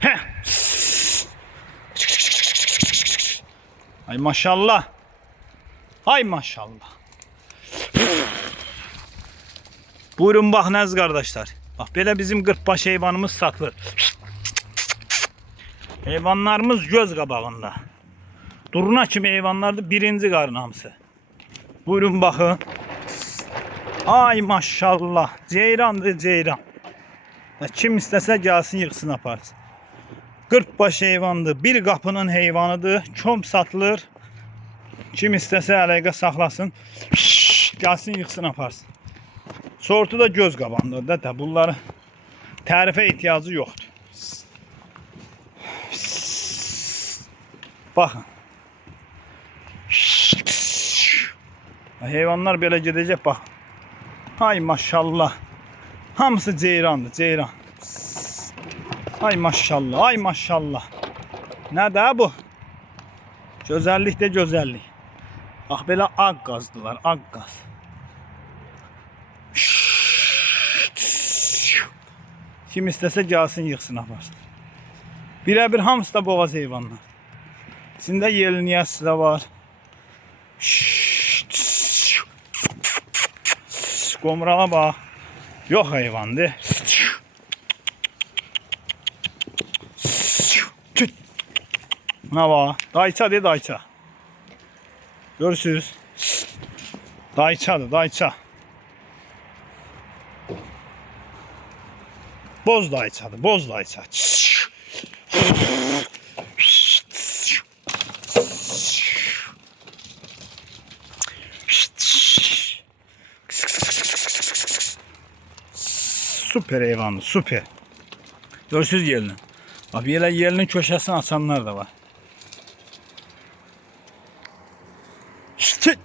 Heh. Ay maşallah. Ay maşallah. Buyurun bax nəz qardaşlar. Bax belə bizim qırpbaş heyvanımız satılır. Heyvanlarımız göz qabağında. Duruna kimi heyvanlardır, birinci qarın hamısı. Buyurun baxın. Ay maşallah. Ceyrandır ceyran. Kim istəsə gəlsin yığsın aparsın. Qırpbaş heyvandır. Bir qapının heyvanıdır. Kom satılır. Kim istəsə əlaqə saxlasın. Gəlsin yığsın aparsın. Sortu da göz qabağındadır da bunların tərifə ehtiyacı yoxdur. Baxın. Heyvanlar belə gedəcək bax. Ay maşallah. Hamısı ceyrandır, ceyran. Ay maşallah, ay maşallah. Nədir bu? Gözəllik də gözəllik. Bax belə ağ qazdılar, ağ qaz. Kim istəsə gəlsin yığsın aparsın. Birə-bir hamısı da boğaz heyvanlar. İçində yelniyəsi də var. Qomrağa bax. Yox heyvandır. Buna bax. Dayça de dayça. Görürsünüz. Dayçadır dayça. Boz dayçadır, boz dayça. Süper heyvandır, süper. Görürsünüz yelini. Bak belə yelinin köşəsini açanlar da var. Çek.